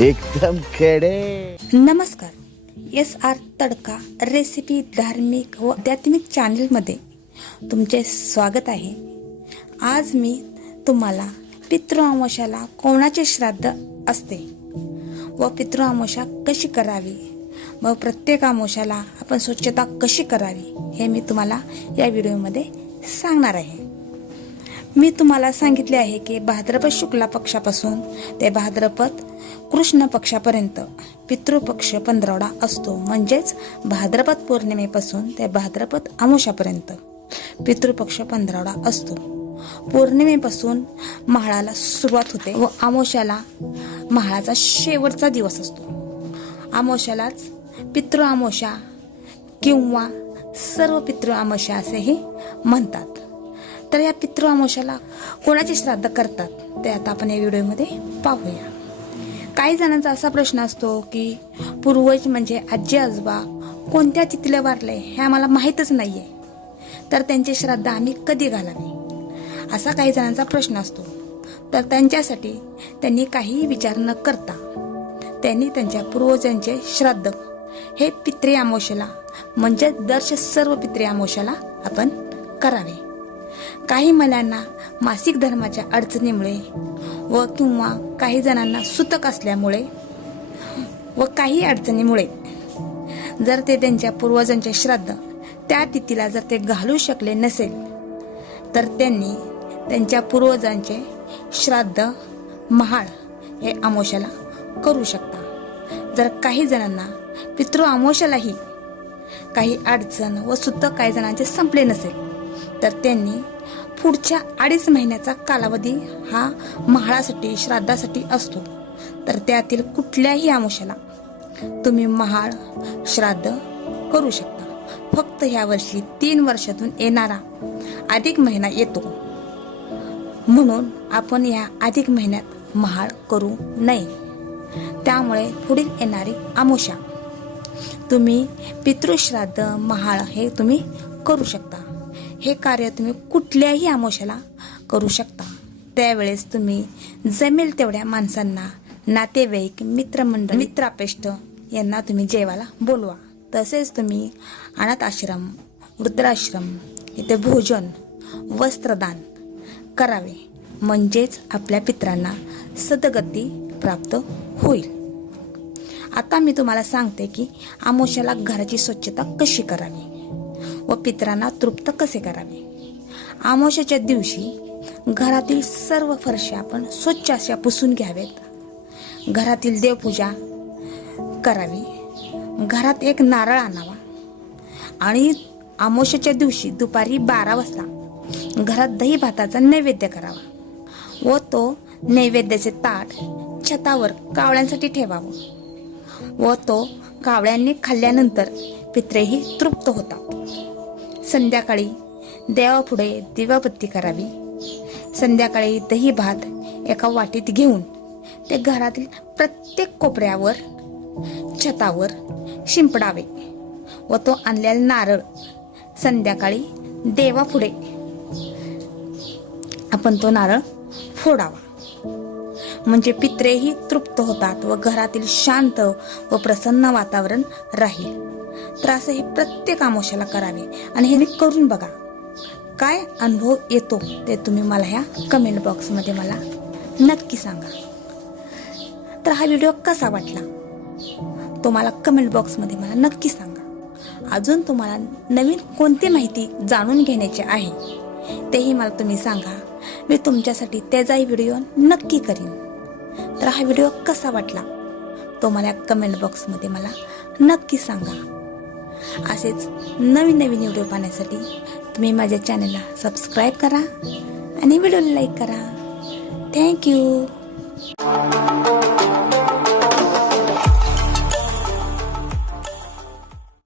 एकदम खेडे। नमस्कार, SR तडका रेसिपी धार्मिक व आध्यात्मिक चॅनलमध्ये तुमचे स्वागत आहे। आज मी तुम्हाला पितृ अमावस्याला कोणाचे श्राद्ध असते व पितृ अमावस्या कशी करावी व प्रत्येक अमावस्याला आपण स्वच्छता कशी करावी हे मी तुम्हाला या व्हिडिओमध्ये सांगणार आहे। मी तुम्हाला सांगितले आहे की भाद्रपद शुक्ला पक्षापासून ते भाद्रपद कृष्ण पक्षापर्यंत पितृ पक्ष 15 असतो। म्हणजेच भाद्रपद पौर्णिमेपासून ते भाद्रपद अमावस्यापर्यंत पितृ पक्ष 15 असतो। पौर्णिमेपासून महाळाला सुरुवात होते व अमावस्याला महाळाचा शेवटचा दिवस असतो। अमावस्यालाच पितृ अमावस्या किंवा सर्व पितृ अमावस्या असेही म्हणतात। तर या पितृ अमावस्याला कोणाचे श्राद्ध करतात ते आता आपण या व्हिडिओमध्ये पाहूया। काही जणांचा असा प्रश्न असतो की पूर्वज म्हणजे आजी आजोबा कोणत्या तिथीला वारले हे आम्हाला माहीतच नाहीये, तर त्यांचे श्राद्ध आम्ही कधी घालावे असा काही जणांचा प्रश्न असतो। तर त्यांच्यासाठी त्यांनी काहीही विचार न करता त्यांनी त्यांच्या पूर्वजांचे श्राद्ध हे पितृ अमावस्याला म्हणजे दर्श सर्व पितृ अमावस्याला आपण करावे। काही महिलांना मासिक धर्माच्या अडचणीमुळे व किंवा काही जणांना सुतक असल्यामुळे व काही अडचणीमुळे जर ते त्यांच्या पूर्वजांचे श्राद्ध त्या तिथीला जर ते घालू शकले नसेल तर त्यांनी त्यांच्या पूर्वजांचे श्राद्ध महाळ हे अमावस्याला करू शकता। जर काही जणांना पितृ अमावस्यालाही काही अडचण व सुतक काही जणांचे संपले नसेल तर त्यांनी पुढच्या 2.5 महिन्याचा कालावधी हा महाळासाठी श्राद्धासाठी असतो। तर त्यातील कुठल्याही अमावस्याला तुम्ही महाळ श्राद्ध करू शकता। फक्त ह्या वर्षी 3 वर्षातून येणारा अधिक महिना येतो म्हणून आपण या अधिक महिन्यात महाळ करू नये। त्यामुळे पुढील येणारी अमावस्या तुम्ही पितृश्राद्ध महाळ हे तुम्ही करू शकता। हे कार्य तुम्ही कुठल्याही अमावस्याला करू शकता। त्यावेळेस तुम्ही जमेल तेवढ्या माणसांना, नातेवाईक, मित्रमंडळ, मित्रापेष्ट यांना तुम्ही जेवायला बोलवा। तसेच तुम्ही अनाथ आश्रम, वृद्धाश्रम इथे भोजन, वस्त्रदान करावे, म्हणजेच आपल्या पितरांना सद्गती प्राप्त होईल। आता मी तुम्हाला सांगते की अमावस्याला घराची स्वच्छता कशी करावी व पितरांना तृप्त कसे करावे। अमावस्याच्या दिवशी घरातील सर्व फरशा आपण स्वच्छ अशा पुसून घ्यावेत। घरातील देवपूजा करावी। घरात एक नारळ आणावा आणि अमावस्याच्या दिवशी दुपारी 12 वाजता घरात दही भाताचा नैवेद्य करावा व तो नैवेद्याचे ताट छतावर कावळ्यांसाठी ठेवावं व तो कावळ्यांनी खाल्ल्यानंतर पितरेही तृप्त होतात। संध्याकाळी देवापुढे दिवाबत्ती करावी। संध्याकाळी दही भात एका वाटीत घेऊन ते घरातील प्रत्येक कोपऱ्यावर छतावर शिंपडावे व तो आणलेला नारळ संध्याकाळी देवापुढे आपण तो नारळ फोडावा, म्हणजे पितरेही तृप्त होतात व घरातील शांत व प्रसन्न वातावरण राहील। तर असं हे प्रत्येक अमावस्याला करावे आणि हे करून बघा, काय अनुभव येतो ते तुम्ही मला ह्या कमेंट बॉक्समध्ये मला नक्की सांगा। तर हा व्हिडिओ कसा वाटला तो मला कमेंट बॉक्समध्ये मला नक्की सांगा। अजून तुम्हाला नवीन कोणती माहिती जाणून घेण्याची आहे तेही मला तुम्ही सांगा, मी तुमच्यासाठी त्याचाही व्हिडिओ नक्की करीन। तर हा व्हिडिओ कसा वाटला तो मला कमेंट बॉक्समध्ये मला नक्की सांगा। असेच नवीन व्हिडिओ पाहण्यासाठी तुम्ही माझ्या चॅनलला सबस्क्राईब करा आणि व्हिडिओला लाईक करा। थँक्यू।